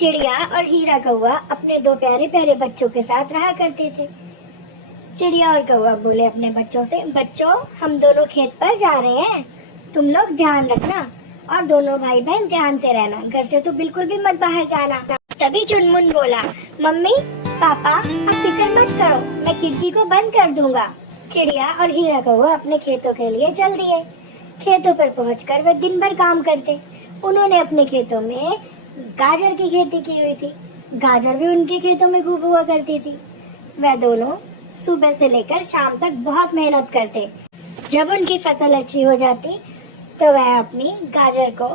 चिड़िया और हीरा कौआ अपने दो प्यारे प्यारे बच्चों के साथ रहा करते थे। चिड़िया और कौआ बोले अपने बच्चों से, बच्चों हम दोनों खेत पर जा रहे हैं, तुम लोग ध्यान रखना और दोनों भाई बहन ध्यान से रहना, घर से तो बिल्कुल भी मत बाहर जाना। तभी चुनमुन बोला, मम्मी पापा अब फिक्र मत करो, मैं खिड़की को बंद कर दूंगा। चिड़िया और हीरा कौआ अपने खेतों के लिए चल दिए। खेतों पर पहुंचकर वे दिन भर काम करते। उन्होंने अपने खेतों में गाजर की खेती की हुई थी। गाजर भी उनके खेतों में खूब हुआ करती थी। वह दोनों सुबह से लेकर शाम तक बहुत मेहनत करते। जब उनकी फसल अच्छी हो जाती तो वह अपनी गाजर को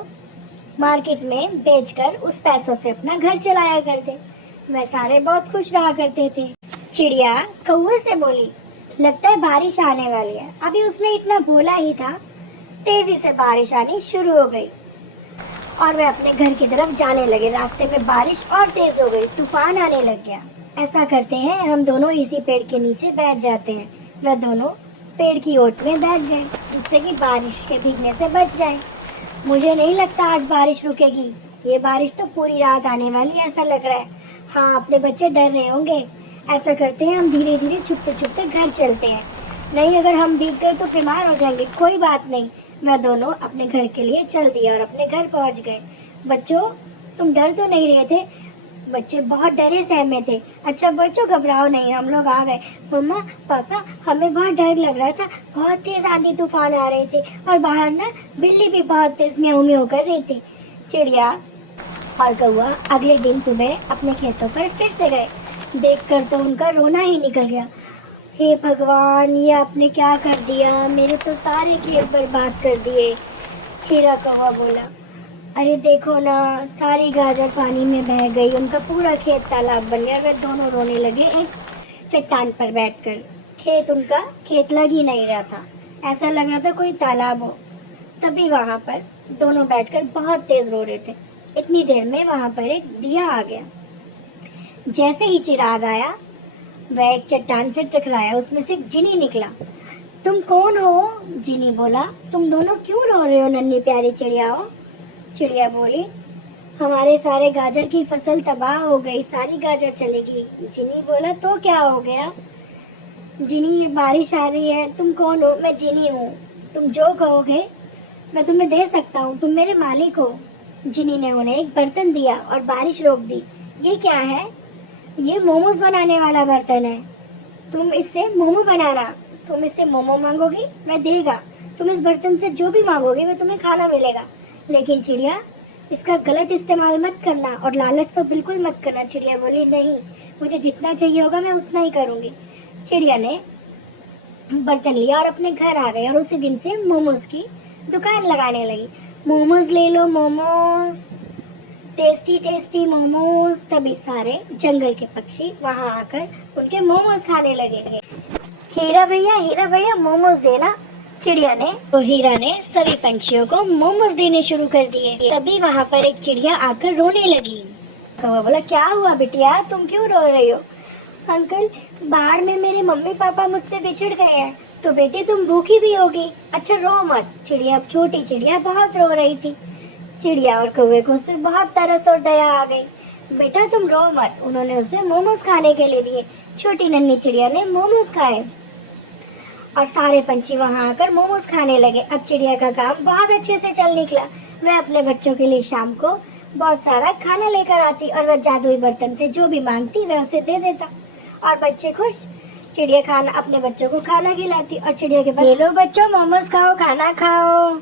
मार्केट में बेचकर उस पैसों से अपना घर चलाया करते। वह सारे बहुत खुश रहा करते थे। चिड़िया कौवे से बोली, लगता है बारिश आने वाली है। अभी उसने इतना बोला ही था, तेजी से बारिश आनी शुरू हो गई और वह अपने घर की तरफ जाने लगे। रास्ते में बारिश और तेज हो गई, तूफान आने लग गया। ऐसा करते हैं, हम दोनों इसी पेड़ के नीचे बैठ जाते हैं। वह दोनों पेड़ की ओट में बैठ गए, जिससे कि बारिश के भीगने से बच जाए। मुझे नहीं लगता आज बारिश रुकेगी, ये बारिश तो पूरी रात आने वाली ऐसा लग रहा है। हाँ, अपने बच्चे डर रहे होंगे। ऐसा करते हैं, हम धीरे धीरे छुपते छुपते घर चलते हैं, नहीं अगर हम भीग गए तो बीमार हो जाएंगे। कोई बात नहीं। वह दोनों अपने घर के लिए चल दिए और अपने घर पहुंच गए। बच्चों तुम डर तो नहीं रहे थे? बच्चे बहुत डरे सहमे थे। अच्छा बच्चों घबराओ नहीं, हम लोग आ गए। मम्मा पापा हमें बहुत डर लग रहा था, बहुत तेज आंधी तूफान आ रहे थे और बाहर ना बिल्ली भी बहुत तेज म्याऊं म्याऊं कर रही थी। चिड़िया और कौआ अगले दिन सुबह अपने खेतों पर फिर से गए। देखकर तो उनका रोना ही निकल गया। हे भगवान, ये आपने क्या कर दिया, मेरे तो सारे खेत बर्बाद कर दिए। हीरा कौवा बोला, अरे देखो ना, सारी गाजर पानी में बह गई, उनका पूरा खेत तालाब बन गया। वे दोनों रोने लगे एक चट्टान पर बैठकर। खेत उनका खेत लग ही नहीं रहा था, ऐसा लग रहा था कोई तालाब हो। तभी वहां पर दोनों बैठकर बहुत तेज रो रहे थे। इतनी देर में वहां पर एक दिया आ गया। जैसे ही चिराग आया, वह एक चट्टान से टकराया, उसमें से एक जिनी निकला। तुम कौन हो? जिनी बोला, तुम दोनों क्यों रो रहे हो नन्ही प्यारी चिड़ियाओ? चिड़िया बोली, हमारे सारे गाजर की फसल तबाह हो गई, सारी गाजर चली गई। जिनी बोला, तो क्या हो गया? जिनी, ये बारिश आ रही है। तुम कौन हो? मैं जिनी हूँ, तुम जो कहोगे मैं तुम्हें दे सकता हूँ, तुम मेरे मालिक हो। जिनी ने उन्हें एक बर्तन दिया और बारिश रोक दी। ये क्या है? ये मोमोज बनाने वाला बर्तन है, तुम इससे मोमो बनाना। तुम इससे मोमो मांगोगी, मैं देगा। तुम इस बर्तन से जो भी मांगोगे वह तुम्हें खाना मिलेगा। लेकिन चिड़िया, इसका गलत इस्तेमाल मत करना और लालच तो बिल्कुल मत करना। चिड़िया बोली, नहीं, मुझे जितना चाहिए होगा मैं उतना ही करूँगी। चिड़िया ने बर्तन लिया और अपने घर आ गए और उसी दिन से मोमोज की दुकान लगाने लगी। मोमोज ले लो, मोमोज, टेस्टी टेस्टी मोमोज। तभी सारे जंगल के पक्षी वहां आकर उनके मोमोज खाने लगे। हीरा भैया मोमोज देना। चिड़िया ने तो हीरा ने सभी पंछियों को मोमोज देने शुरू कर दिए। तभी वहां पर एक चिड़िया आकर रोने लगी। कौवा बोला, क्या हुआ बिटिया, तुम क्यों रो रही हो? अंकल, बाढ़ में मेरे मम्मी पापा मुझसे बिछड़ गए हैं, तो बेटी तुम भूखी भी होगी। अच्छा रो मत। चिड़िया, छोटी चिड़िया बहुत रो रही थी। चिड़िया और कौवे को उस पर बहुत तरस और दया आ गई। बेटा तुम रो मत। उन्होंने उसे मोमोज खाने के लिए दिए। छोटी नन्ही चिड़िया ने मोमोज खाए और सारे पंछी वहां आकर मोमोज खाने लगे। अब चिड़िया का काम बहुत अच्छे से चल निकला। वह अपने बच्चों के लिए शाम को बहुत सारा खाना लेकर आती और वह जादुई बर्तन से जो भी मांगती वह उसे दे देता और बच्चे खुश। चिड़िया खाना अपने बच्चों को खाना खिलाती और चिड़िया के पास, ये लो बच्चों मोमोज खाओ, खाना खाओ।